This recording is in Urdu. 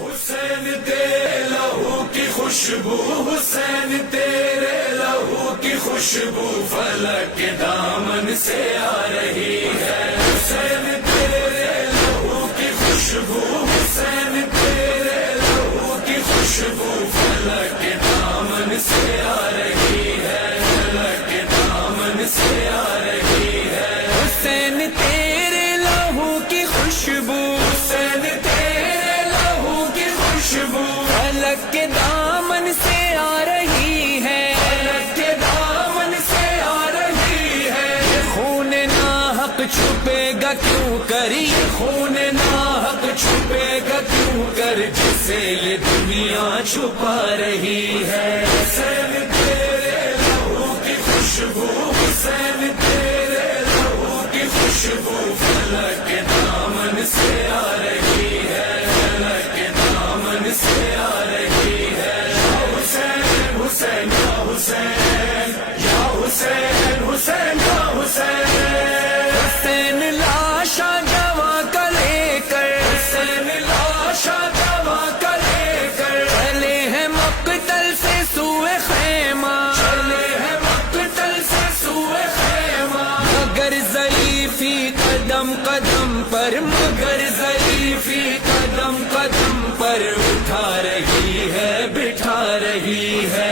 حسین تیرے لہو کی خوشبو، حسین تیرے لہو کی خوشبو فلک کے دامن سے آ رہی ہے۔ حسین تیرے لہو کی خوشبو، حسین تیرے لہو کی خوشبو فلک کے دامن سے آ رہی ہے، فلک کے دامن سے آ رہی ہے۔ حسین تیرے لہو کی خوشبو، حسین تیرے لہو کی خوشبو فلک کے دامن سے آ رہی ہے، فلک کے دامن سے آ رہی ہے۔ خون ناحق چھپے گا کیوں کر، یہ خون ناحق چھپے گا کیوں کر، جسے یہ دنیا چھپا رہی ہے۔ حسین تیرے لہو کی خوشبو، حسین تیرے لہو کی خوشبو فلک کے دامن سے آ رہی ہے، فلک کے دامن سے آ رہی ہے۔ یا حسین حسین یا حسین، یا حسین حسین یا حسین، حسین لاشا گوا کا لے کر، حسین لاشا دوا کا لے کر چلے ہیں مقتل سے سوئے خیمہ، چلے ہیں مقتل سے سوئے خیمہ۔ مگر ضعیفی قدم قدم پر، مگر ضعیفی قدم قدم پر اٹھا رہی ہے، بٹھا رہی ہے۔